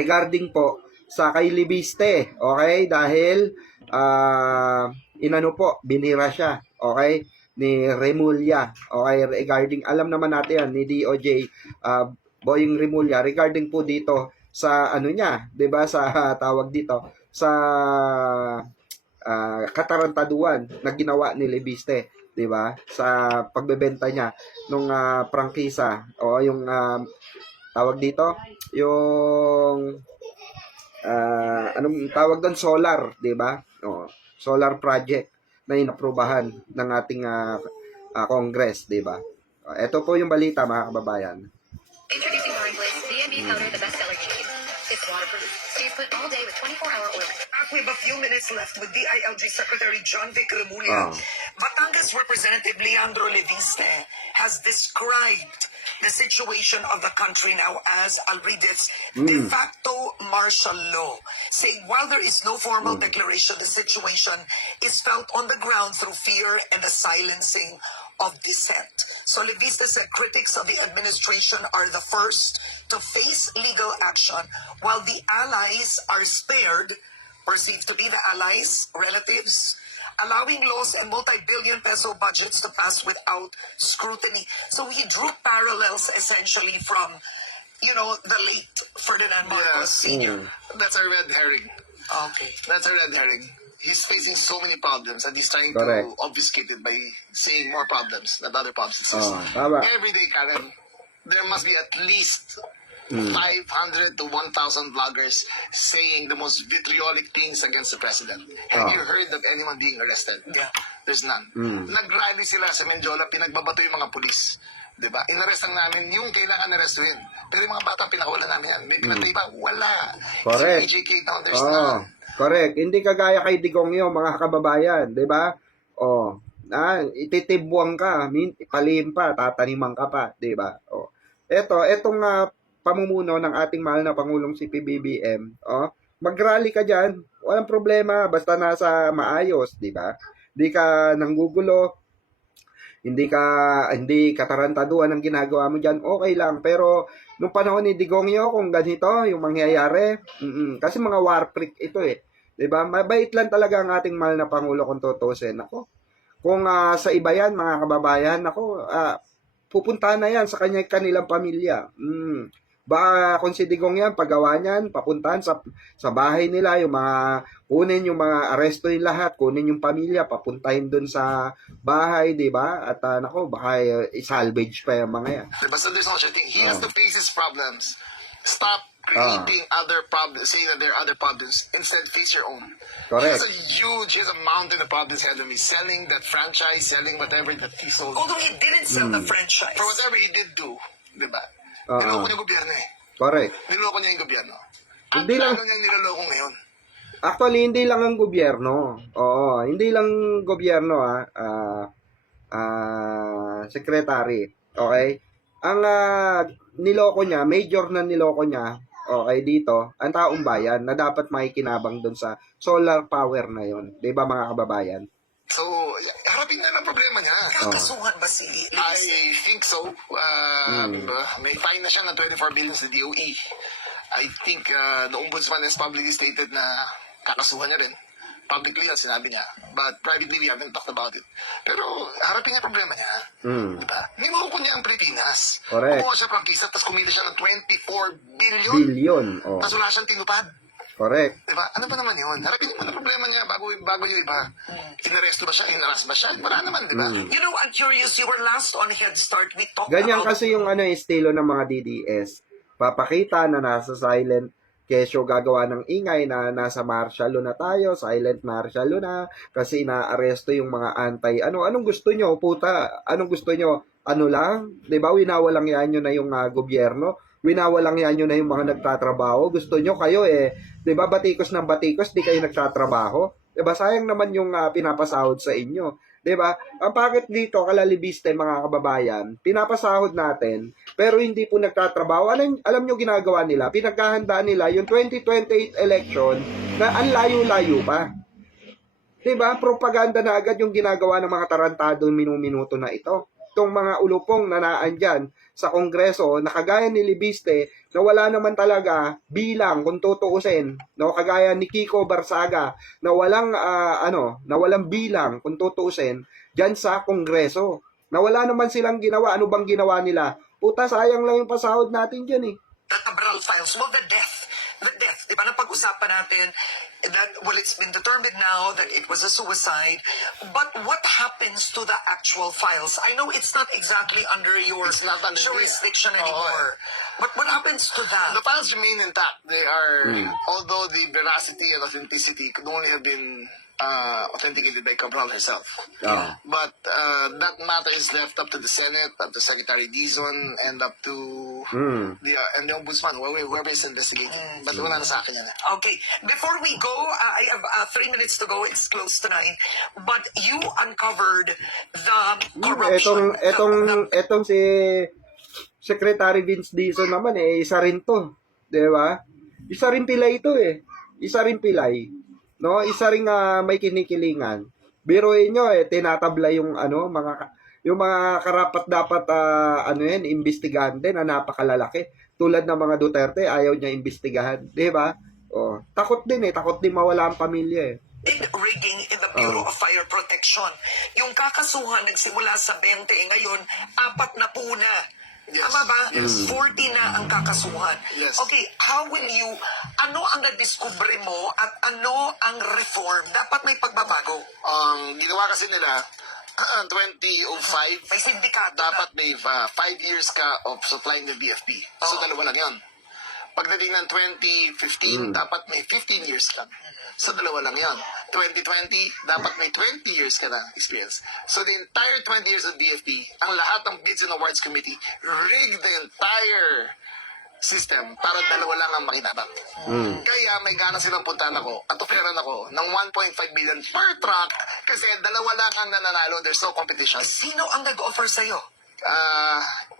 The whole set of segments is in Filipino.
regarding po sa kay Libiste, okay? Dahil inano po, binira siya, okay? Ni Remulla, okay? Regarding, alam naman natin yan, ni DOJ, Boying Remulla, regarding po dito sa ano niya, 'di ba, sa tawag dito, sa katarantaduan na ginawa ni Libiste, 'di ba? Sa pagbebenta niya nung prangkisa o yung tawag dito, yung anong tawag doon, solar, 'di ba? O, solar project na inaprubahan ng ating Congress, 'di ba? Ito po yung balita, mga kababayan. Introducing Barnplace DNB powder, the bestseller cheese. It's waterproof. Stays put all day with 24-hour oil. We have a few minutes left with DILG Secretary John Vic Remulla. Batangas Representative Leandro Leviste has described the situation of the country now as, I'll read it, de facto martial law, saying while there is no formal declaration, the situation is felt on the ground through fear and the silencing of dissent. So Leviste said critics of the administration are the first to face legal action, while the allies are spared, perceived to be the allies, relatives, allowing laws and multi-billion peso budgets to pass without scrutiny. So he drew parallels essentially from, the late Ferdinand Marcos Sr. That's a red herring. Okay. That's a red herring. He's facing so many problems and he's trying Correct. to obfuscate it by saying more problems, not other problems exist. Tama. Every day, Karen, there must be at least 500 to 1,000 vloggers saying the most vitriolic things against the president. Have you heard of anyone being arrested? Yeah. There's none. Nag-rally sila sa Menjola, pinagbabato yung mga pulis. Diba? Inarestan namin yung kailangan arestuin. Pero yung mga bata, pinakawala namin yan. May pinatay pa? Wala. Correct. EJK down, there's none. Correct. Hindi kagaya kay Digong yun, mga kababayan, 'di ba? Ititibwang ka, palihim pa, tataniman ka pa, 'di ba? Etong pamumuno ng ating mahal na Pangulong si PBBM, mag-rally ka diyan, walang problema basta nasa maayos, 'di ba? Hindi ka nanggugulo, hindi katarantaduan ang ginagawa mo diyan, okay lang. Pero nung panahon ni Digongyo, kung ganito yung mangyayari, kasi mga war freak ito eh. 'Di ba? Mabait lang talaga ang ating mahal na Pangulo kung tutusin. Ako, kung sa iba yan, mga kababayan, pupuntahan na yan sa kanilang pamilya. Baka kung si Digong yan, paggawa niyan, papuntahan sa bahay nila, yung mga, kunin yung mga aresto yung lahat, kunin yung pamilya, papuntahin dun sa bahay, di ba? At baka i-salvage pa yung mga yan. But so there's no such thing. He has to face his problems. Stop creating other problems, saying that there are other problems. Instead, face your own. Correct. He has a mountain of problems ahead of him. He's selling that franchise, selling whatever that he sold. Although he didn't sell the franchise. For whatever he did do, di ba? Niloko niya yung gobyerno eh. Correct. Niloko niya yung gobyerno. Ang Hindi lang. plano niyang niloloko ngayon. Actually, hindi lang ang gobyerno. Oo, hindi lang gobyerno, secretary. Okay? Ang niloko niya, major na niloko niya, okay, dito, ang taong bayan na dapat makikinabang doon sa solar power na yon, 'di ba, mga kababayan? So, harapin na lang problema niya. Kakasuhan ba si Leviste? I think so. May fine na siya ng 24 billion sa DOE. I think the ombudsman has publicly stated na kakasuhan niya rin. Publicly na sinabi niya. But privately, we haven't talked about it. Pero harapin niya problema niya. Diba? Niloko niya ang Pilipinas. Correct. Kumuha siya prangkisa, tapos kumita siya ng 24 billion. Billion. Tapos wala siyang tinupad. Correct. Diba? Ano ba naman yun? Harapin mo na problema niya bago yung iba. Inaresto ba siya? Inaras ba siya? Wala naman, diba? I'm curious, you were last on Head Start. We talked Ganyan about... kasi yung estilo ng mga DDS. Papakita na nasa silent, kesyo gagawa ng ingay na nasa martial law na tayo, silent martial law na, kasi inaaresto yung mga anong gusto nyo, puta, anong gusto nyo, ano lang, di ba, winawalang yan nyo na yung gobyerno, winawalang yan nyo na yung mga nagtatrabaho, gusto nyo kayo di ba, batikos ng batikos, di kayo nagtatrabaho, di ba, sayang naman yung pinapasahod sa inyo. Diba? Ang bakit dito, kalalibiste, mga kababayan, pinapasahod natin, pero hindi po nagtatrabaho. Alam nyo ginagawa nila? Pinaghahandaan nila yung 2028 election na ang layo-layo pa. Diba? Propaganda na agad yung ginagawa ng mga tarantadong minuminuto na ito. Itong mga ulupong na naan dyan sa Kongreso na kagaya ni Libiste na wala naman talaga bilang kung tutuusin, no, kagaya ni Kiko Barsaga na walang na walang bilang kung tutuusin diyan sa Kongreso. Na wala naman silang ginawa. Ano bang ginawa nila? Puta, sayang lang yung pasahod natin diyan eh. The Cabral files. Well, the death. Di ba napag-usapan natin that, well, it's been determined now that it was a suicide. But what happens to the actual files? I know it's not exactly under your It's not under jurisdiction me. anymore. But what happens to that? The files remain intact. They are, although the veracity and authenticity could only have been authenticated by Cabral herself. Ah. But that matter is left up to the Senate, up to Secretary Dizon, and up to the Ombudsman, whoever is investigating. But wala na sa akin yan. Okay, before we go, I have 3 minutes to go. It's close to 9. But you uncovered the corruption. Etong si Secretary Vince Dizon naman isa rin to, 'di ba? Isa rin pilay ito eh. Isa rin pilay. No, isa ring may kinikilingan. Biruin nyo tinatabla yung mga karapat dapat imbestigante na napakalalaki. Tulad ng mga Duterte, ayaw niya imbestigahan, 'di ba? Oh, takot din mawala ang pamilya eh. Rigging in the Bureau of Fire Protection. Yung kakasuhan nagsimula sa 20, ngayon 4 na po na. Yes. Tama ba? Yes. 40 na ang kakasuhan. Yes. Okay, how will you, ano ang nadiskubre mo at ano ang reform? Dapat may pagbabago. Ginawa kasi nila, 2005, May sindikato dapat may 5 years ka of supplying the BFP. So, dalawa lang yun. Pagdating ng 2015, dapat may 15 years ka. So, dalawa lang yun. 2020, dapat may 20 years ka na experience. So, the entire 20 years of BFP, ang lahat ng Bids and Awards Committee rigged the entire system para dalawa lang ang makinabang. Kaya may gana silang puntahan ako at oferan ako ng 1.5 billion per truck kasi dalawa lang ang nananalo. There's no competition. Sino ang nag-offer sa'yo?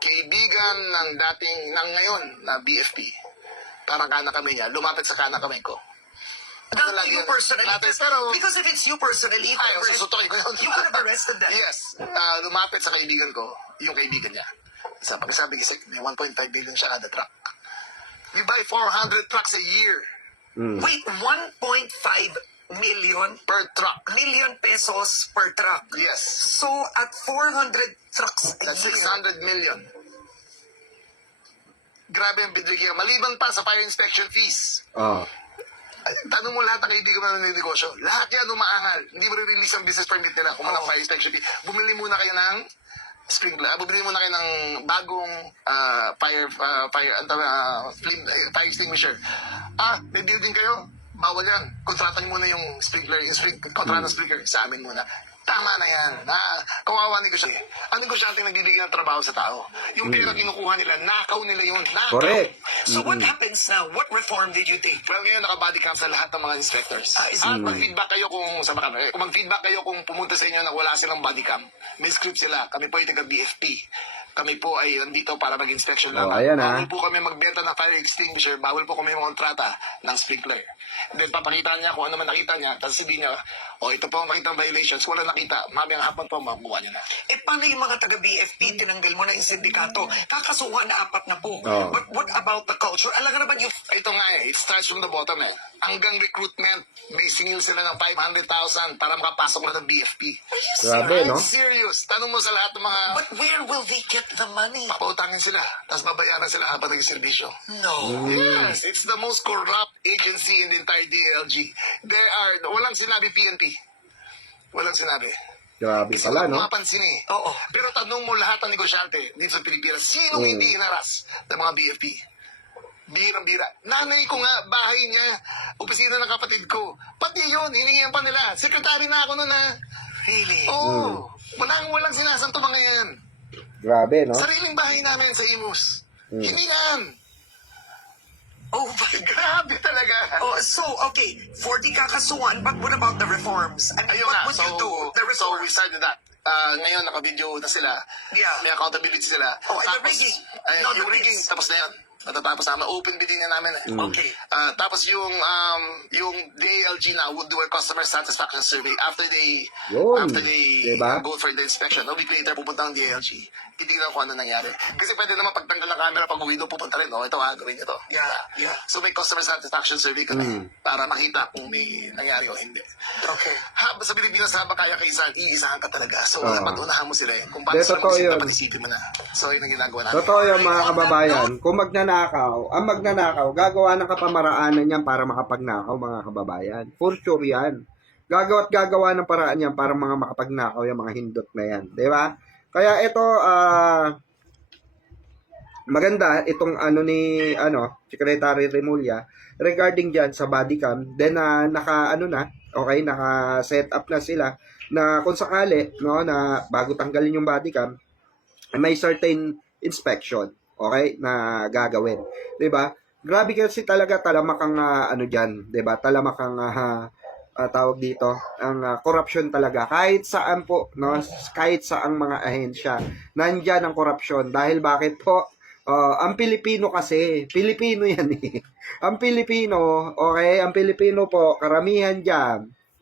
Kaibigan ng ngayon na BFP. Parang kana kami niya, lumapit sa kana kami ko. Not you personally. Because if it's you personally, Susutukin ko yun. you could have arrested them. Yes. Lumapit sa kaibigan ko, yung kaibigan niya. Sabi kasi may 1.5 billion siya kada truck. We buy 400 trucks a year Wait, 1.5 million per truck. million pesos per truck. Yes. So at 400 trucks a That's year, 600 million. Grabe ang bidrigya. Maliban pa sa fire inspection fees. Oh. Tanong mo lahat ng kaibigan mo ng negosyo. Lahat yan umaangal. Hindi mo re-release ang business permit nila kung mga fire inspection fee. Bumili muna kayo ng sprinkler. Bumili muna kayo ng bagong fire extinguisher. May building kayo. Bawal yan. Kontratan muna yung sprinkler, kontrata ng sprinkler sa amin muna. Tama na yan. Kawawa negosyante. Ang negosyante nagbibigay ng trabaho sa tao. Yung pera kinukuha nila, nakaw nila yun. Nakaw. Correct. So what happens now? What reform did you take? Well, ngayon naka-body cam sa lahat ng mga inspectors. Mag-feedback kayo kung mag-feedback kayo kung pumunta sa inyo na wala silang body cam. May script sila. Kami po yung taga-BFP. Kami po ay nandito para mag-inspection lang. Ayan, Bawal po kami magbenta ng fire extinguisher. Bawal po kami kontrata ng sprinkler. Then papakita niya kung ano man nakita niya. Tapos sabihin niya, ito po ang nakita violations. Wala nakita. Mamayang hapon po makukuha niya na. Paano yung mga taga-BFP, tinanggal mo na yung sindikato? Kakasuhan na 4 na po. Oh. But what about the culture? Alam nga naman yung... Ito nga it starts from the bottom Hanggang recruitment, may singil sila ng 500,000 para makapasok na ng BFP. Are you Grabe, serious? no? Serious. Tanong mo sa lahat ng mga... But where will they get the money? Papautangin sila. Tapos babayaran sila habang nag-servisyo. No. Yes, it's the most corrupt agency in the entire DLG. Walang sinabi PNP. Walang sinabi. Grabe Kasi pala, walang no? mapansin Oo. Pero tanong mo lahat ng negosyante dito sa Pilipinas, sinong hindi inaras ng mga BFP? Birang-bira. Nanay ko nga, bahay niya, opisina ng kapatid ko. Pati yun, hiningihan pa nila. Sekretary na ako nun Really? Oo. Walang sinasanto mga yan. Grabe, no? Sariling bahay namin sa Imus. Hinilan. Oh my God. Grabe talaga. Oh, so, okay, 40 kakasuhan, but what about the reforms? I mean, Ayun nga, what would you do? The so we reforms? started that. Ngayon, naka-video na sila. Yeah. May accountability sila. Oh, and the rigging. Yung No, the rigging, rigs. tapos na yan. Matatapos namin. Open bidding na namin eh. Okay. Tapos yung DALG now would do a customer satisfaction survey after they Yun. Diba? go for the inspection. A week later, pupunta ang DALG. Titignan ko ano nangyari. Kasi pwede naman pagtanggal ng camera, pag uwi doon, pupunta rin. Oh, ito gawin ito. Yeah. So may customer satisfaction survey kami para makita kung may nangyari o hindi. Okay. Sa Pilipinas, habang kaya ka iisahan ka talaga. So, Oo. dapat unahan mo sila eh. Kung paano Hindi, sila totoo mag-isip, yun. dapat isipin mo na. So, yun ang ginagawa natin. Totoo yung mga kababayan, kung ang magnanakaw, gagawa ng kapamaraanan yan para makapagnakaw, mga kababayan. For sure yan. Gagawa ng paraan yan para mga makapagnakaw yung mga hindot na yan. Di ba? Kaya ito, maganda itong Secretary Remulla regarding dyan sa body cam. Then, naka-set up na sila na kung sakali, no, na bago tanggalin yung body cam, may certain inspection, okay, na gagawin. 'Di ba? Grabe kasi talaga talamakang diyan, 'di ba? Talamakang tawag dito, ang corruption talaga. Kahit saan po, no, kahit saang mga ahensya, nandiyan ang corruption. Dahil bakit po? Ang Pilipino kasi, Pilipino yan eh. Ang Pilipino, okay, ang Pilipino po, karamihan diyan,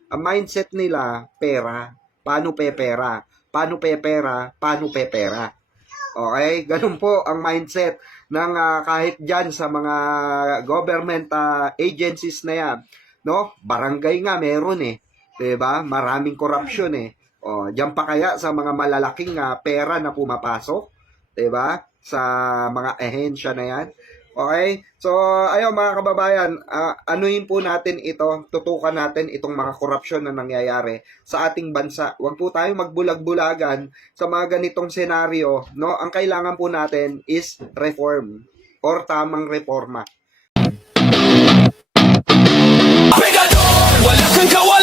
ang mindset nila, pera. Paano pepera? Paano pepera? Paano pepera? Okay? Ganun po ang mindset ng kahit dyan sa mga government agencies na yan. No? Barangay nga meron eh. 'Di ba? Maraming corruption eh. Diyan pa kaya sa mga malalaking pera na pumapasok, 'di ba? Sa mga ahensya na yan. Okay? So, ayun mga kababayan, anuhin po natin ito, tutukan natin itong mga korupsyon na nangyayari sa ating bansa. Huwag po tayo magbulag-bulagan sa mga ganitong senaryo, no? Ang kailangan po natin is reform or tamang reforma. Pegador, wala kang gawa.